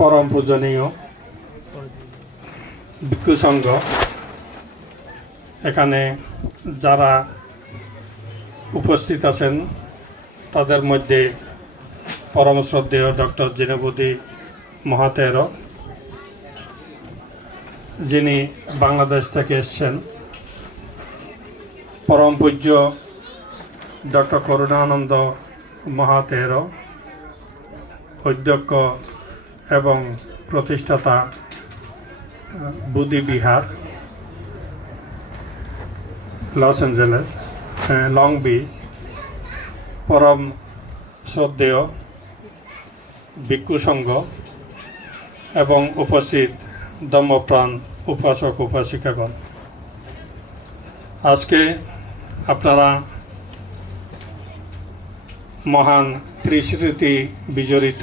পরম পূজনীয় ভিক্ষু সংঘ, এখানে যারা উপস্থিত আছেন তাদের মধ্যে পরম শ্রদ্ধেয় ডক্টর জিনেবুদ্দি মহাতেরো, যিনি বাংলাদেশ থেকে এসছেন, পরম পূজ্য ডক্টর করুণানন্দ মহাতেরো, অধ্যক্ষ এবং প্রতিষ্ঠাতা বুদ্ধি Bihar, Los Angeles, long beach, পরম শ্রদ্ধেয় ভিক্ষু সংঘ এবং উপস্থিত ধর্মপ্রাণ উপাসক উপাসিকাগণ, আজকে আপনারা মহান ত্রিস্মৃতি বিজড়িত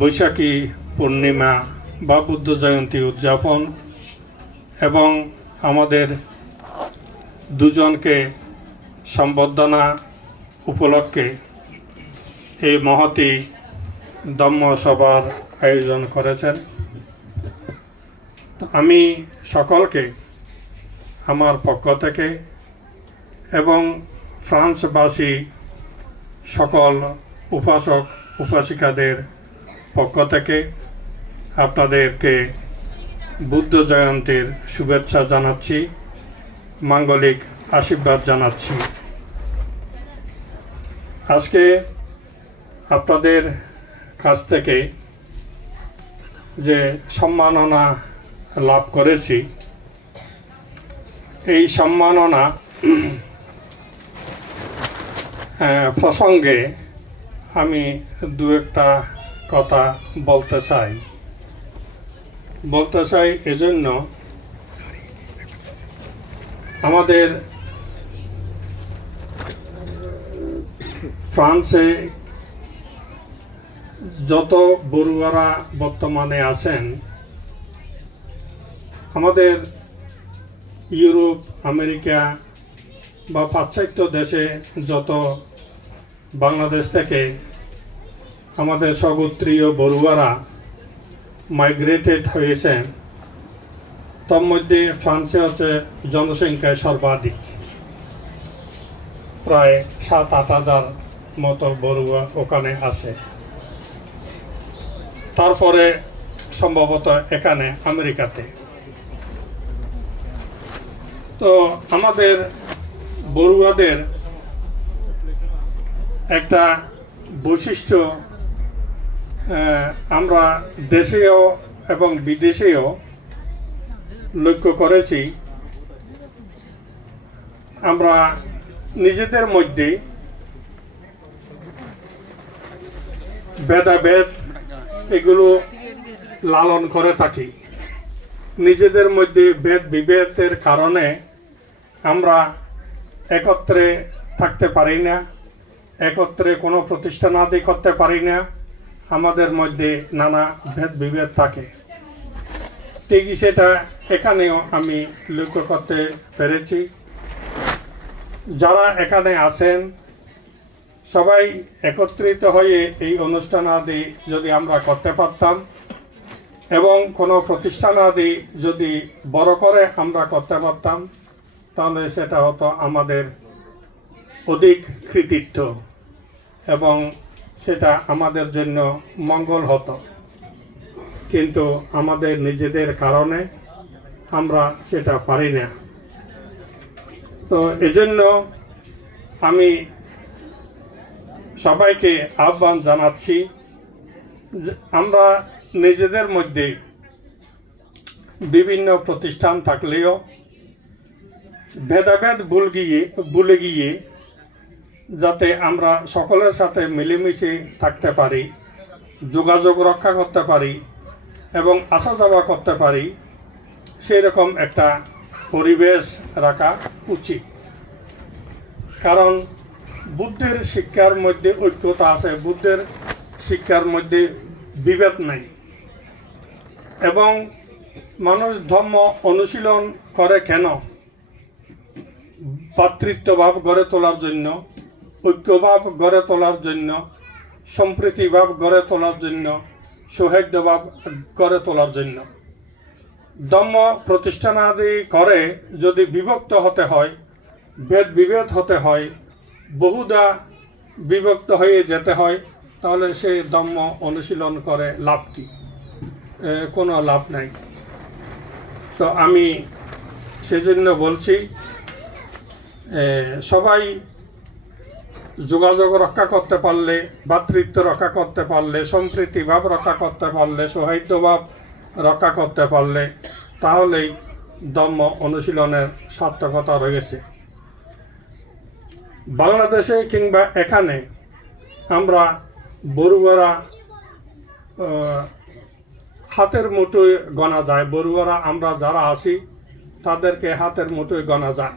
বৈশাখী পূর্ণিমা বা বুদ্ধ জয়ন্তী উদযাপন এবং আমাদের দুজনকে সম্বর্ধনা উপলক্ষে এই মহতী ধম্মসভার আয়োজন করেছেন। আমি সকলকে আমার পক্ষ থেকে এবং ফ্রান্সবাসী সকল উপাসক উপাসিকাদের পক্ষ থেকে আপনাদেরকে বুদ্ধ জয়ন্তীর শুভেচ্ছা জানাচ্ছি, মাঙ্গলিক আশীর্বাদ জানাচ্ছি। আজকে আপনাদের কাছ থেকে যে সম্মাননা লাভ করেছি, এই সম্মাননা প্রসঙ্গে আমি দু একটা কথা বলতে চাই এজন্য আমাদের ফ্রান্সে যত বড়ুয়ারা বর্তমানে আছেন, আমাদের ইউরোপ, আমেরিকা বা পাশ্চাত্য দেশে যত বাংলাদেশ থেকে আমাদের স্বগোত্রীয় বড়ুয়ারা মাইগ্রেটেড হয়েছেন, তার মধ্যে ফ্রান্সে হচ্ছে জনসংখ্যায় সর্বাধিক, প্রায় 7-8 হাজার মতো বড়ুয়া ওখানে আছে। তারপরে সম্ভবত এখানে আমেরিকাতে। তো আমাদের বড়ুয়াদের একটা বৈশিষ্ট্য আমরা দেশেও এবং বিদেশেও লক্ষ্য করেছি, আমরা নিজেদের মধ্যে ভেদাভেদ এগুলো লালন করে থাকি। নিজেদের মধ্যে ভেদ বিভেদের কারণে আমরা একত্রে থাকতে পারি না, একত্রে কোনো প্রতিষ্ঠান আদি করতে পারি না, আমাদের মধ্যে নানা ভেদ বিভেদ থাকে। ঠিকই সেটা এখানেও আমি লক্ষ্য করতে পেরেছি। যারা এখানে আছেন সবাই একত্রিত হয়ে এই অনুষ্ঠান আদি যদি আমরা করতে পারতাম এবং কোনো প্রতিষ্ঠান আদি যদি বড় করে আমরা করতে পারতাম, তাহলে সেটা হতো আমাদের অধিক কৃতিত্ব এবং সেটা আমাদের জন্য মঙ্গল হতো। কিন্তু আমাদের নিজেদের কারণে আমরা সেটা পারি না। তো এজন্য আমি সবাইকে আহ্বান জানাচ্ছি, আমরা নিজেদের মধ্যে বিভিন্ন প্রতিষ্ঠান থাকলেও ভেদাভেদ ভুলে গিয়ে যাতে আমরা সকলের সাথে মিলেমিশে থাকতে পারি, যোগাযোগ রক্ষা করতে পারি এবং আসা যাওয়া করতে পারি, সেই রকম একটা পরিবেশ রাখা উচিত। কারণ বুদ্ধের শিক্ষার মধ্যে ঐক্যতা আছে, বুদ্ধের শিক্ষার মধ্যে বিভেদ নাই এবং মানুষ ধর্ম অনুশীলন করে কেন? ভ্রাতৃত্বভাব গড়ে তোলার জন্য, ঐক্যভাব গড়ে তোলার জন্য, সম্প্রীতিভাব গড়ে তোলার জন্য, সৌহার্দ্যভাব গড়ে তোলার জন্য। ধর্ম প্রতিষ্ঠানাদি করে যদি বিভক্ত হতে হয়, ভেদ বিভেদ হতে হয়, বহুদা বিভক্ত হয়ে যেতে হয়, তাহলে সেই ধর্ম অনুশীলন করে লাভ কি? কোনো লাভ নাই। তো আমি সেজন্য বলছি, সবাই যোগাযোগ রক্ষা করতে পারলে, ভ্রাতৃত্ব রক্ষা করতে পারলে, সম্প্রীতিভাব রক্ষা করতে পারলে, সৌহার্দ্যভাব রক্ষা করতে পারলে, তাহলেই ধর্ম অনুশীলনের সার্থকতা রয়েছে। বাংলাদেশে কিংবা এখানে আমরা বড়ুয়ারা হাতের মুঠোয় গণা যায়। বড়ুয়ারা আমরা যারা আছি তাদেরকে হাতের মুঠোয় গণা যায়,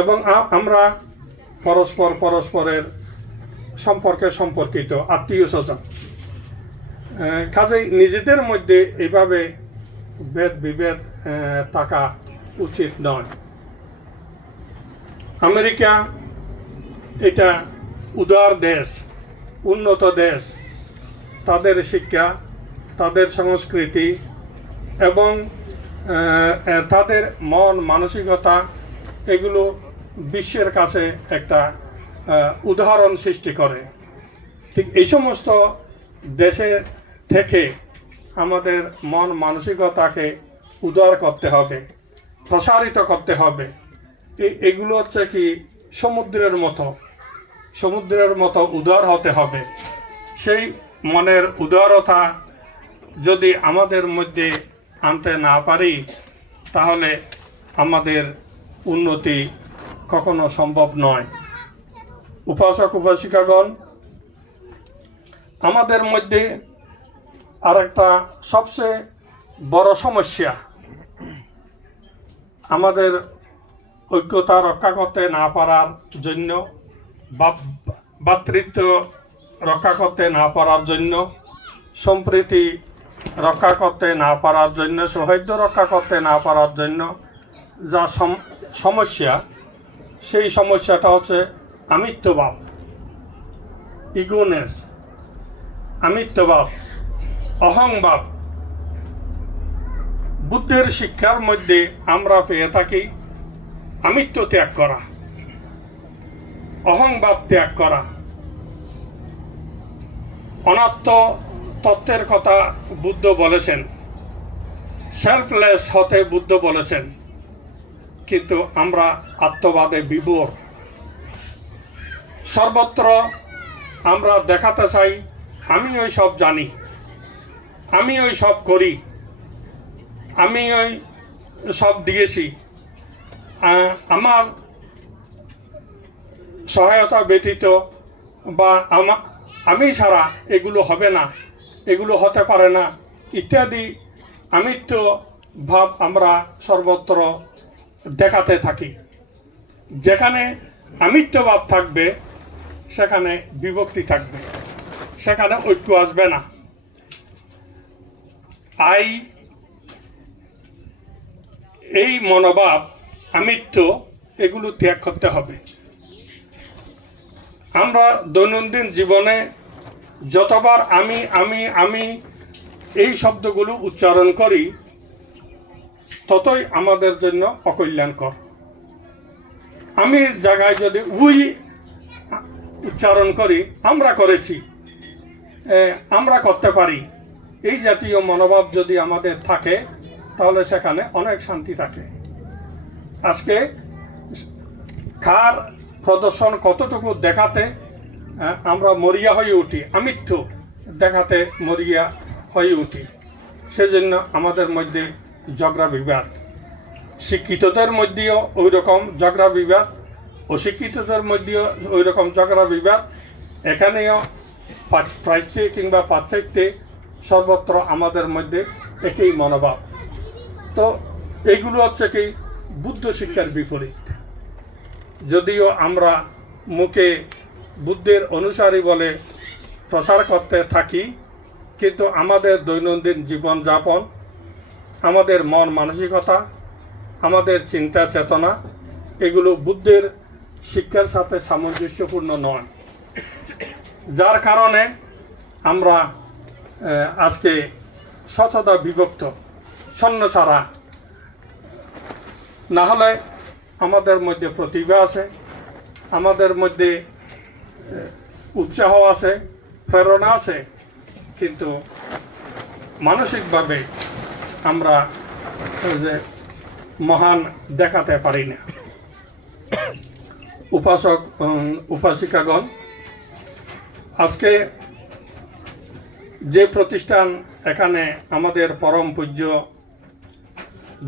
এবং আমরা পরস্পরের সম্পর্কে সম্পর্কিত আত্মীয় স্বজন। কাজেই নিজেদের মধ্যে এইভাবে ভেদ বিভেদ থাকা উচিত নয়। আমেরিকা এটা উদার দেশ, উন্নত দেশ। তাদের শিক্ষা, তাদের সংস্কৃতি এবং তাদের মন মানসিকতা, এগুলো বিশ্বের কাছে একটা উদাহরণ সৃষ্টি করে। ঠিক এই সমস্ত দেশে থেকে আমাদের মন মানসিকতাকে উদার করতে হবে, প্রসারিত করতে হবে। এগুলো হচ্ছে কি সমুদ্রের মতো উদার হতে হবে। সেই মনের উদারতা যদি আমাদের মধ্যে আনতে না পারি, তাহলে আমাদের উন্নতি কখনো সম্ভব নয়। উপাসক উপাসিকাগণ, আমাদের মধ্যে আরেকটা সবচেয়ে বড় সমস্যা, আমাদের ঐক্যতা রক্ষা করতে না পারার জন্য, ভ্রাতৃত্ব রক্ষা করতে না পারার জন্য, সম্প্রীতি রক্ষা করতে না পারার জন্য, সৌহার্দ্য রক্ষা করতে না পারার জন্য যা সমস্যা, সেই সমস্যাটা হচ্ছে আমিত্বভাব, ইগোনেস, আমিত্বভাব, অহংভাব। বুদ্ধের শিক্ষার মধ্যে আমরা পেয়ে থাকি আমিত্ব ত্যাগ করা, অহংভাব ত্যাগ করা। অনাত্ম তত্ত্বের কথা বুদ্ধ বলেছেন, সেলফলেস হতে বুদ্ধ বলেছেন, কিন্তু আমরা আত্মবাদে বিভোর। সর্বত্র আমরা দেখাতে চাই আমি ওই সব জানি, আমি ওই সব করি, আমি ওই সব দিয়েছি, আমার সহায়তা ব্যতীত বা আমি ছাড়া এগুলো হবে না, এগুলো হতে পারে না ইত্যাদি আমিত্ব ভাব আমরা সর্বত্র দেখাতে থাকি। যেখানে আমিত্ব ভাব থাকবে সেখানে বিভক্তি থাকবে, সেখানে ঐক্য আসবে না। এই মনোভাব, আমিত্ব, এগুলো ত্যাগ করতে হবে। আমরা দৈনন্দিন জীবনে যতবার আমি আমি আমি এই শব্দগুলো উচ্চারণ করি, ততই আমাদের জন্য অকল্যাণকর। আমি জায়গায় যদি উই উচ্চারণ করি, আমরা করেছি, আমরা করতে পারি, এই জাতীয় মনোভাব যদি আমাদের থাকে, তাহলে সেখানে অনেক শান্তি থাকে। আজকে কার প্রদর্শন কতটুকু দেখাতে আমরা মরিয়া হয়ে উঠি, আমিত্ব দেখাতে মরিয়া হয়ে উঠি। সেজন্য আমাদের মধ্যে ঝগড়া বিবাদ, শিক্ষিতদের মধ্যেও ওই রকম ঝগড়া বিবাদ, অশিক্ষিতদের মধ্যেও ওই রকম ঝগড়া বিবাদ। এখানেও প্রাচ্যে কিংবা পাশ্চাত্যে সর্বত্র আমাদের মধ্যে একই মনোভাব। তো এইগুলো হচ্ছে কি বুদ্ধ শিক্ষার বিপরীত। যদিও আমরা মুখে বুদ্ধের অনুসারী বলে প্রচার করতে থাকি, কিন্তু আমাদের দৈনন্দিন জীবনযাপন, আমাদের মন মানসিকতা, আমাদের চিন্তা চেতনা, এগুলো বুদ্ধের শিক্ষার সাথে সামঞ্জস্যপূর্ণ নয়, যার কারণে আমরা আজকে শতদা বিভক্ত, শূন্যছাড়া। না হলে আমাদের মধ্যে প্রতিভা আছে, আমাদের মধ্যে উৎসাহ আছে, প্রেরণা আছে, কিন্তু মানসিকভাবে আমরা যে মহান দেখাতে পারি না। উপাসক উপাসিকাগণ, আজকে যে প্রতিষ্ঠান এখানে আমাদের পরম পূজ্য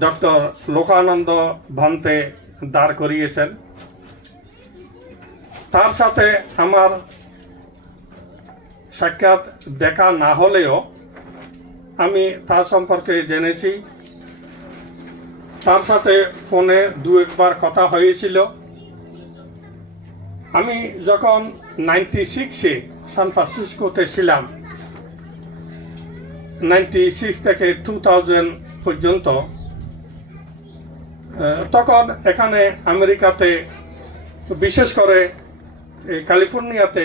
ডক্টর লোকানন্দ ভান্তে দাঁড় করিয়েছেন, তার সাথে আমার সাক্ষাৎ দেখা না হলেও আমি তার সম্পর্কে জেনেছি। তার সাথে ফোনে দু একবার কথা হয়েছিল। আমি যখন 96-এ সান ফ্রান্সিসকোতে ছিলাম, 96 থেকে 2000 পর্যন্ত, তখন এখানে আমেরিকাতে, বিশেষ করে ক্যালিফোর্নিয়াতে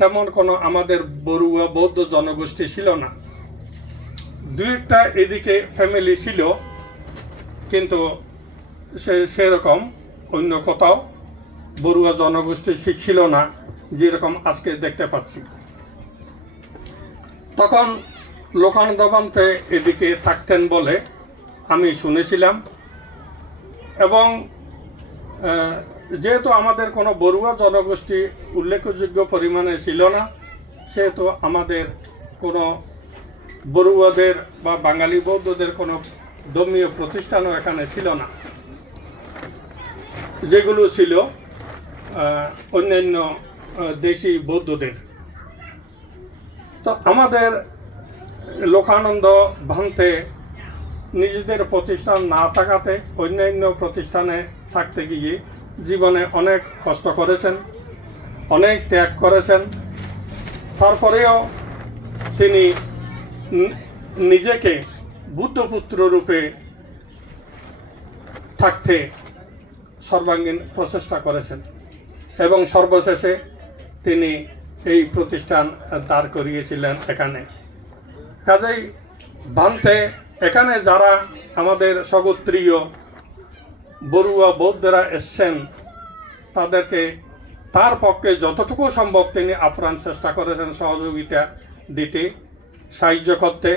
তেমন কোনো আমাদের বড়ুয়া বৌদ্ধ জনগোষ্ঠী ছিল না। দু একটা এদিকে ফ্যামিলি ছিল, কিন্তু সেরকম অন্য কোথাও বড়ুয়া জনগোষ্ঠী ছিল না যেরকম আজকে দেখতে পাচ্ছি। তখন লোকানন্দ ভান্তে এদিকে থাকতেন বলে আমি শুনেছিলাম, এবং যেহেতু আমাদের কোনো বড়ুয়া জনগোষ্ঠী উল্লেখযোগ্য পরিমাণে ছিল না, সেহেতু আমাদের কোনো বড়ুয়াদের বা বাঙালি বৌদ্ধদের কোনো ধর্মীয় প্রতিষ্ঠানও এখানে ছিল না। যেগুলো ছিল অন্যান্য দেশি বৌদ্ধদের। তো আমাদের লোকানন্দ ভান্তে নিজেদের প্রতিষ্ঠান না থাকাতে অন্যান্য প্রতিষ্ঠানে থাকতে গিয়ে জীবনে অনেক কষ্ট করেছেন, অনেক ত্যাগ করেছেন। তারপরেও তিনি নিজেকে বুদ্ধপুত্র রূপে থাকতে সর্বাঙ্গীন প্রচেষ্টা করেছেন, এবং সর্বশেষে তিনি এই প্রতিষ্ঠান দাঁড় করিয়েছিলেন এখানে। কাজেই ভান্তে এখানে যারা আমাদের স্বগোত্রীয় বড়ুয়া বৌদ্ধরা এসছেন, তাদেরকে তার পক্ষে যতটুকু সম্ভব তিনি আপ্রাণ চেষ্টা করেছেন সহযোগিতা দিতে, সাহায্য করতে,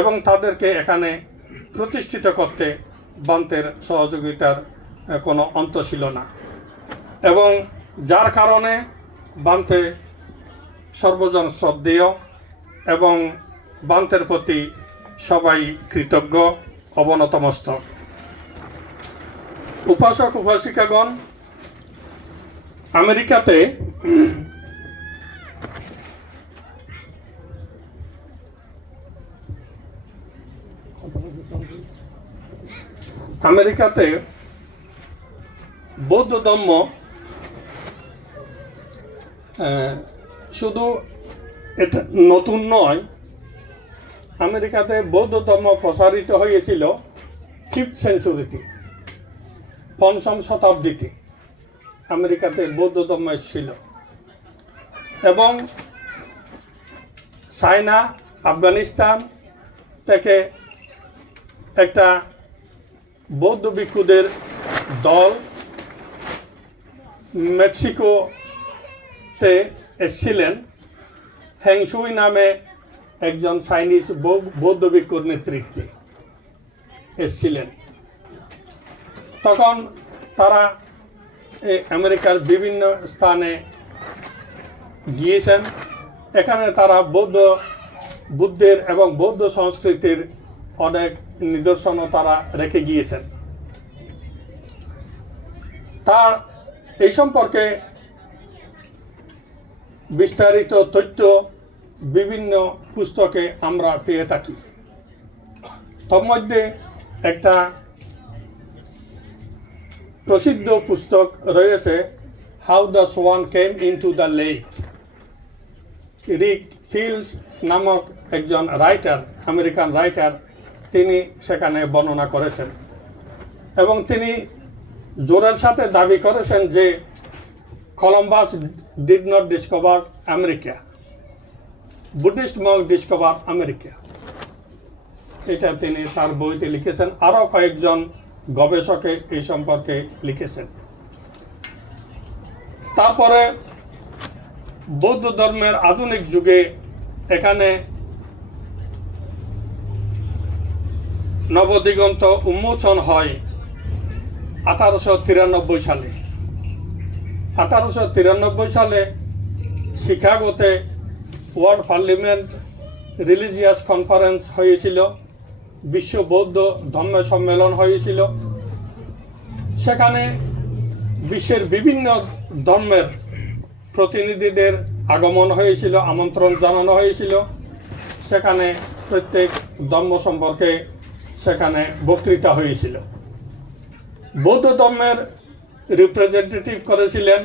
এবং তাদেরকে এখানে প্রতিষ্ঠিত করতে ভান্তের সহযোগিতার কোনো অন্ত ছিল না। এবং যার কারণে ভান্তে সর্বজন শ্রদ্ধেয়, এবং ভান্তের প্রতি সবাই কৃতজ্ঞ, অবনতমস্তক। উপাসক উপাসিকাগণ, আমেরিকাতে বৌদ্ধ ধর্ম শুধু এটা নতুন নয়। আমেরিকাতে বৌদ্ধ ধর্ম প্রসারিত হয়েছিল 5th সেঞ্চুরিতে, 5ম শতাব্দীতে আমেরিকাতে বৌদ্ধ ধর্ম এসেছিল, এবং চায়না, আফগানিস্তান থেকে একটা বৌদ্ধ ভিক্ষুদের দল মেক্সিকোতে এসেছিলেন। হ্যাংশুই নামে একজন চাইনিজ বৌদ্ধ ভিক্ষুর নেতৃত্বে এসেছিলেন। তখন তারা আমেরিকার বিভিন্ন স্থানে গিয়েছেন। এখানে তারা বুদ্ধের এবং বৌদ্ধ সংস্কৃতির অনেক নিদর্শনও তারা রেখে গিয়েছেন। তার এই সম্পর্কে বিস্তারিত তথ্য বিভিন্ন পুস্তকে আমরা পেয়ে থাকি। তার মধ্যে একটা প্রসিদ্ধ পুস্তক রয়েছে, how the swan came into the lake. Rick Fields নামক একজন রাইটার, আমেরিকান রাইটার, তিনি সেখানে বর্ণনা করেছেন, এবং তিনি জোরের সাথে দাবি করেছেন যে Columbus did not discover America. Buddhist monk discovered America. এটা তিনি তার বইতে লিখেছেন, আরও কয়েকজন গবেষকে এই সম্পর্কে লিখেছেন। তারপরে বৌদ্ধ ধর্মের আধুনিক যুগে এখানে নবদিগন্ত উন্মোচন হয় 1893 সালে। 1893 সালে শিকাগোতে ওয়ার্ল্ড পার্লামেন্ট রিলিজিয়াস কনফারেন্স হয়েছিল, বিশ্ব বৌদ্ধ ধর্ম সম্মেলন হয়েছিল। সেখানে বিশ্বের বিভিন্ন ধর্মের প্রতিনিধিদের আগমন হয়েছিল, আমন্ত্রণ জানানো হয়েছিল। সেখানে প্রত্যেক ধর্ম সম্পর্কে সেখানে বক্তৃতা হয়েছিল। বৌদ্ধ ধর্মের রিপ্রেজেন্টেটিভ করেছিলেন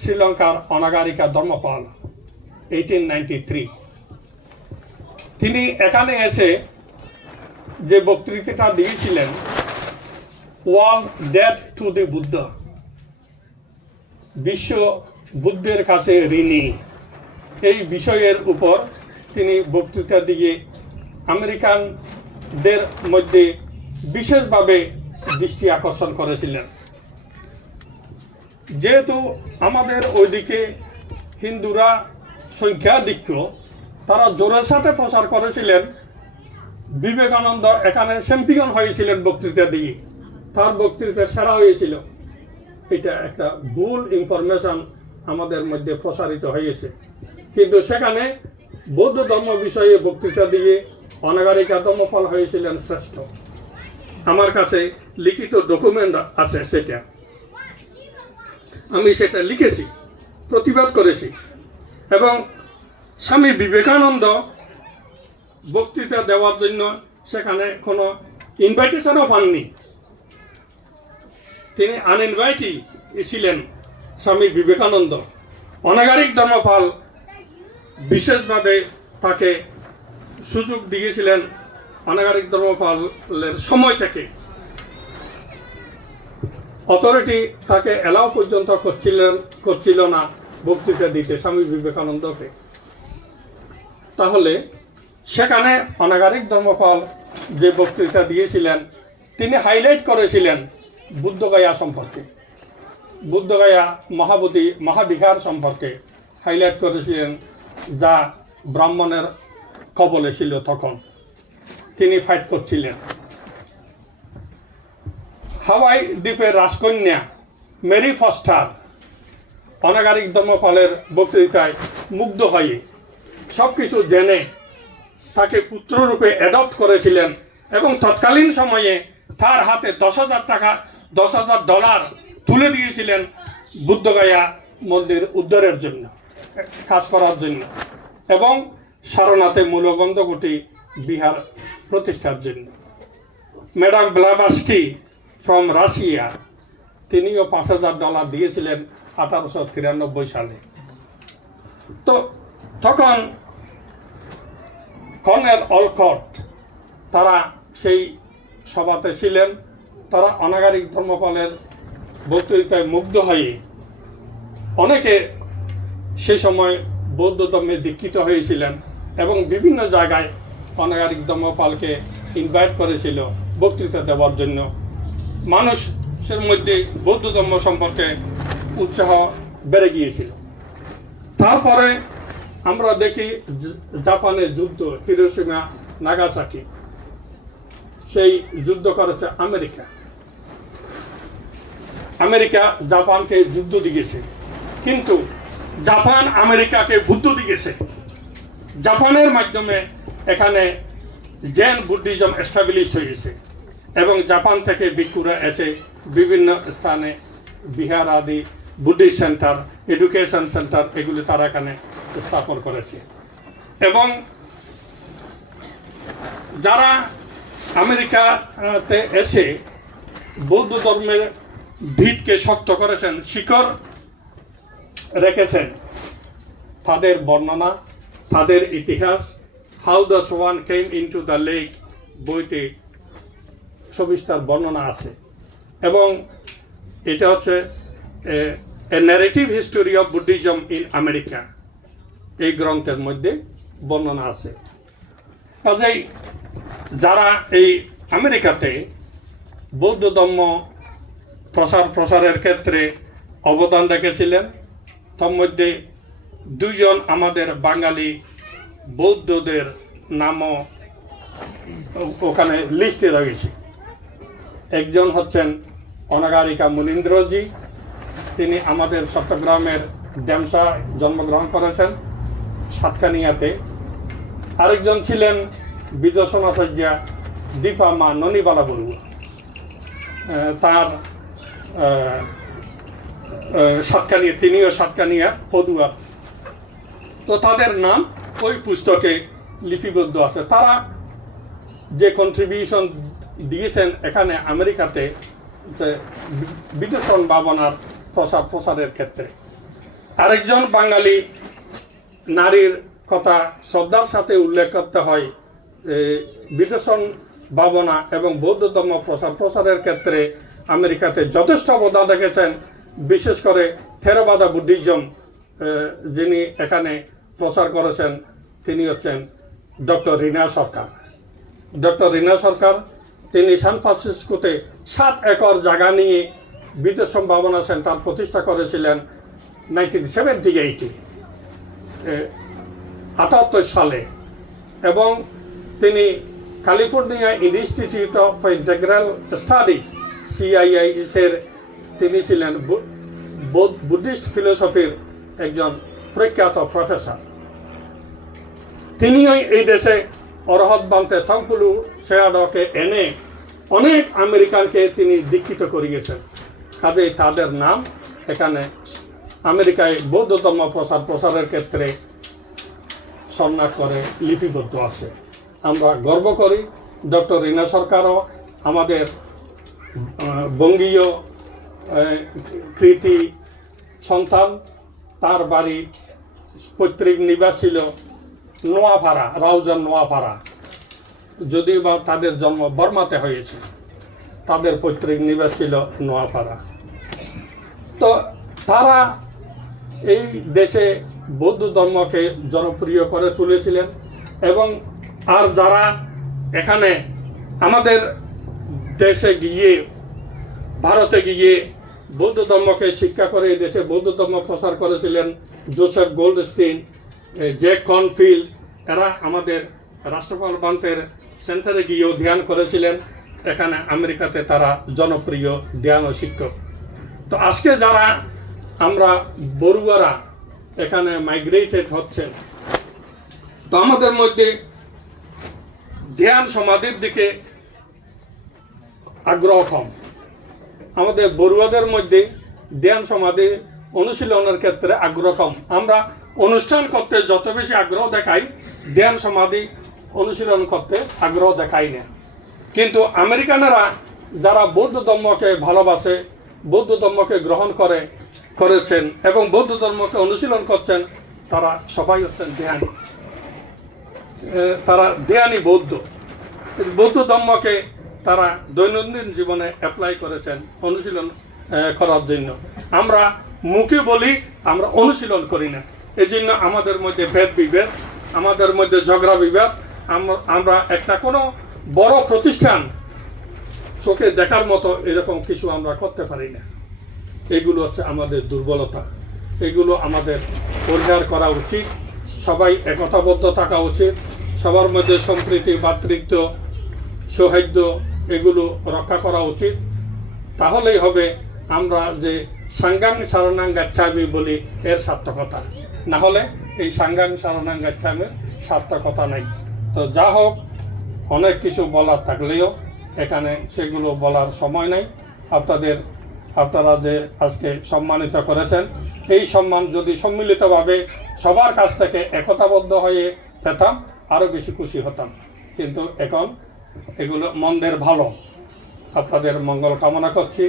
শ্রীলঙ্কার অনাগারিকা ধর্মপাল 1893। তিনি এখানে এসে যে বক্তৃতাটা দিয়েছিলেন, world debt to the Buddha, বিশ্ব বুদ্ধের কাছে ঋণী, এই বিষয়ের উপর তিনি বক্তৃতা দিয়ে আমেরিকানদের মধ্যে বিশেষভাবে দৃষ্টি আকর্ষণ করেছিলেন। যেহেতু আমাদের ওইদিকে হিন্দুরা সংখ্যাধিক্য, তারা জোরের সাথে প্রচার করেছিলেন। বিবেকানন্দ এখানে চ্যাম্পিয়ন হয়েছিলেন বক্তৃতা দিয়ে, তার বক্তৃতা সেরা হয়েছিল। এটা একটা ভুল ইনফরমেশন আমাদের মধ্যে প্রসারিত হয়েছে, কিন্তু সেখানে বৌদ্ধ ধর্ম বিষয়ে বক্তৃতা দিয়ে অনাগারিকা ধর্মপাল হয়েছিলেন শ্রেষ্ঠ। আমার কাছে লিখিত ডকুমেন্ট আছে, সেটা আমি সেটা লিখেছি, প্রতিবাদ করেছি। এবং স্বামী বিবেকানন্দ বক্তৃতা দেওয়ার জন্য সেখানে কোনো ইনভাইটেশনও পাননি, তিনি আনইনভাইটেড ছিলেন স্বামী বিবেকানন্দ। অনাগারিক ধর্মপাল বিশেষভাবে তাকে সুযোগ দিয়েছিলেন। অনাগারিক ধর্মপালের সময় থেকে অথরিটি তাকে এলাও পর্যন্ত করছিল না বক্তৃতা দিতে স্বামী বিবেকানন্দকে। তাহলে সেখানে অনাগারিক ধর্মপাল যে বক্তৃতা দিয়েছিলেন, তিনি হাইলাইট করেছিলেন বুদ্ধগয়া সম্পর্কে, বুদ্ধগয়া মহাবোধি মহাবিহার সম্পর্কে হাইলাইট করেছিলেন, যা ব্রাহ্মণের কবলে ছিল। তখন তিনি ফাইট করছিলেন। হাওয়াই দ্বীপের রাজকন্যা মেরি ফস্টার অনাগারিক ধর্মপালের বক্তৃতায় মুগ্ধ হয়ে সব কিছু জেনে তাকে পুত্ররূপে অ্যাডপ্ট করেছিলেন এবং তৎকালীন সময়ে তার হাতে $10,000 তুলে দিয়েছিলেন বুদ্ধগয়া মন্দির উদ্ধারের জন্য, কাজ করার জন্য, এবং সারনাথে মূলগন্ধকুটি বিহার প্রতিষ্ঠার জন্য। ম্যাডাম ব্লাভাস্কি ফ্রম রাশিয়া, তিনিও $5,000 দিয়েছিলেন 1893 সালে। তো তখন কর্নেল অলকট তারা সেই সভাতে ছিলেন। তারা অনাগারিক ধর্মপালের বক্তৃতায় মুগ্ধ হয়ে অনেকে সেই সময় বৌদ্ধ ধর্মে দীক্ষিত হয়েছিলেন এবং বিভিন্ন জায়গায় অনাগারিক ধর্মপালকে ইনভাইট করেছিল বক্তৃতা দেওয়ার জন্য। মানুষের মধ্যে বৌদ্ধ ধর্ম সম্পর্কে উৎসাহ বেড়ে গিয়েছিল। তারপরে আমরা দেখি জাপানের যুদ্ধ, হিরোশিমা নাগাসাকি, সেই যুদ্ধ করেছে আমেরিকা। আমেরিকা জাপানকে যুদ্ধ দিয়েছে, কিন্তু জাপান আমেরিকাকে বুদ্ধ দিয়েছে। জাপানের মাধ্যমে এখানে জেন বুদ্ধিজম এস্টাবলিশ হয়েছে এবং জাপান থেকে ভিক্ষুরা এসে বিভিন্ন স্থানে বিহার আদি বুদ্ধিস্ট সেন্টার, এডুকেশন সেন্টার, এগুলি তারা এখানে স্থাপন করেছে। এবং যারা আমেরিকাতে এসে বৌদ্ধ ধর্মের ভিতকে শক্ত করেছেন, শিকড় রেখেছেন, তাদের বর্ণনা, তাদের ইতিহাস, how the swan came into the lake বইতে সবিস্তার বর্ণনা আছে। এবং এটা হচ্ছে a narrative history of Buddhism in America এই গ্রন্থের মধ্যে বর্ণনা আছে। কাজেই যারা এই আমেরিকাতে বৌদ্ধ ধর্ম প্রসারের ক্ষেত্রে অবদান রেখেছিলেন, তার মধ্যে দুজন আমাদের বাঙালি বৌদ্ধদের নামও ওখানে লিস্টে রয়েছে। একজন হচ্ছেন অনাগারিকা মুনীন্দ্রজি, তিনি আমাদের চট্টগ্রামের ড্যামসা জন্মগ্রহণ করেছেন, সাতকানিয়াতে। আরেকজন ছিলেন বিদর্শনাচার্যা দীপা মা ননিবালা বড়ুয়া, তার সাতকানিয়া, তিনিও সাতকানিয়া পদুয়া। তো তাদের নাম ওই পুস্তকে লিপিবদ্ধ আছে। তারা যে কন্ট্রিবিউশন দিয়েছেন এখানে আমেরিকাতে বিদর্শন ভাবনার প্রসারের ক্ষেত্রে। আরেকজন বাঙালি নারীর কথা শ্রদ্ধার সাথে উল্লেখ করতে হয়। বিদর্শন ভাবনা এবং বৌদ্ধ ধর্ম প্রসারের ক্ষেত্রে আমেরিকাতে যথেষ্ট অবদান রেখেছেন, বিশেষ করে থেরবাদা বুদ্ধিজম যিনি এখানে প্রচার করেছেন তিনি হচ্ছেন ডক্টর রিনা সরকার। ডক্টর রিনা সরকার তিনি সান ফ্রান্সিসকোতে 7 একর জায়গা নিয়ে বিদর্শন ভাবনা সেন্টার প্রতিষ্ঠা করেছিলেন 1978 সালে, এবং তিনি California institute of integral studies CIIS এর তিনি ছিলেন বুদ্ধিস্ট ফিলোসফির একজন প্রখ্যাত প্রফেসর। তিনিও এই দেশে অরহত বান্তে থংপুলু সেয়াডকে এনে অনেক আমেরিকানকে তিনি দীক্ষিত করিয়েছেন। কাজেই তাদের নাম এখানে আমেরিকায় বৌদ্ধ ধর্ম প্রসারের ক্ষেত্রে সন্ন্যাস করে লিপিবদ্ধ আছে। আমরা গর্ব করি। ডক্টর রিনা সরকারও আমাদের বঙ্গীয় কৃতি সন্তান। তার বাড়ি পৈতৃক নিবাস ছিল নোয়াপাড়া, রাউজান নোয়াপাড়া, যদিও বা তাদের জন্ম বর্মাতে হয়েছে, তাদের পৈতৃক নিবাস ছিল নোয়াপাড়া। তো তারা এই দেশে বৌদ্ধ ধর্মকে জনপ্রিয় করে তুলেছিলেন। এবং আর যারা এখানে আমাদের দেশে গিয়ে, ভারতে গিয়ে বৌদ্ধ ধর্মকে শিক্ষা করে এই দেশে বৌদ্ধ ধর্ম প্রচার করেছিলেন, জোসেফ গোল্ডস্টিন, জ্যাক কনফিল্ড, এরা আমাদের রাষ্ট্রপাল বান্তের সেন্টারে গিয়েও ধ্যান করেছিলেন। এখানে আমেরিকাতে তারা জনপ্রিয় ধ্যান ও শিক্ষক। তো আজকে যারা আমরা বড়ুয়ারা এখানে মাইগ্রেটেড হচ্ছেন, তো আমাদের মধ্যে ধ্যান সমাধির দিকে আগ্রহ কম। আমাদের বড়ুয়াদের মধ্যে ধ্যান সমাধি অনুশীলনের ক্ষেত্রে আগ্রহ কম। আমরা অনুষ্ঠান করতে যত বেশি আগ্রহ দেখাই, ধ্যান সমাধি অনুশীলন করতে আগ্রহ দেখাই না। কিন্তু আমেরিকানরা যারা বৌদ্ধ ধর্মকে ভালোবাসে, বৌদ্ধ ধর্মকে গ্রহণ করেছেন এবং বৌদ্ধ ধর্মকে অনুশীলন করছেন, তারা সবাই হচ্ছেন ধ্যানী। তারা ধ্যানী বৌদ্ধ। বৌদ্ধ ধর্মকে তারা দৈনন্দিন জীবনে অ্যাপ্লাই করেছেন অনুশীলন করার জন্য। আমরা মুখে বলি, আমরা অনুশীলন করি না। এই জন্য আমাদের মধ্যে ভেদ বিভেদ, আমাদের মধ্যে ঝগড়া বিবাদ। আমরা একটা কোনো বড় প্রতিষ্ঠান চোখে দেখার মতো এরকম কিছু আমরা করতে পারি না। এগুলো হচ্ছে আমাদের দুর্বলতা। এগুলো আমাদের পরিহার করা উচিত। সবাই একতাবদ্ধ থাকা উচিত। সবার মধ্যে সম্প্রীতি, ভ্রাতৃত্ব, সৌহার্দ্য এগুলো রক্ষা করা উচিত। তাহলেই হবে আমরা যে সাঙ্গাং শরণাং গাচ্ছামি বলি এর সার্থকতা। না হলে এই সাঙ্গাং শরণাং গাচ্ছামির সার্থকতা নেই। তো যা হোক, অনেক কিছু বলার থাকলেও এখানে সেগুলো বলার সময় নেই। আপনারা যে আজকে সম্মানিত করেছেন, এই সম্মান যদি সম্মিলিতভাবে সবার কাছ থেকে একতাবদ্ধ হয়ে পেতাম আরও বেশি খুশি হতাম। কিন্তু এখন এগুলো মন্দের ভালো। আপনাদের মঙ্গল কামনা করছি।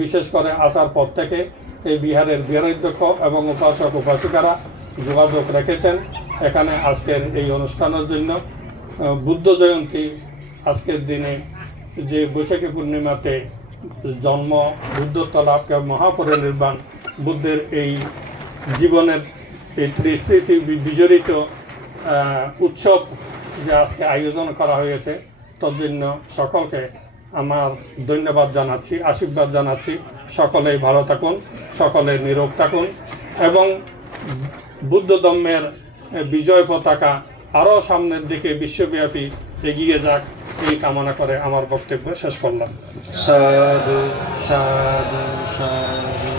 বিশেষ করে আসার পর থেকে এই বিহারের বিহারাধ্যক্ষ এবং উপাসক উপাসিকারা যোগাযোগ রেখেছেন এখানে আজকের এই অনুষ্ঠানের জন্য। বুদ্ধ জয়ন্তী আজকের দিনে যে বৈশাখী পূর্ণিমাতে জন্ম, বুদ্ধত্ব লাভ, মহাপরিনির্বাণ বুদ্ধের এই জীবনের এই স্মৃতি বিজড়িত উৎসব যে আজকে আয়োজন করা হয়েছে তার জন্য সকলকে আমার ধন্যবাদ জানাচ্ছি, আশীর্বাদ জানাচ্ছি। সকলেই ভালো থাকুন, সকলে নিরোগ থাকুন এবং বুদ্ধ ধর্মের বিজয় পতাকা আরও সামনের দিকে বিশ্বব্যাপী এগিয়ে যাক, এই কামনা করে আমার বক্তব্য শেষ করলাম। সাধু সাধু সাধু।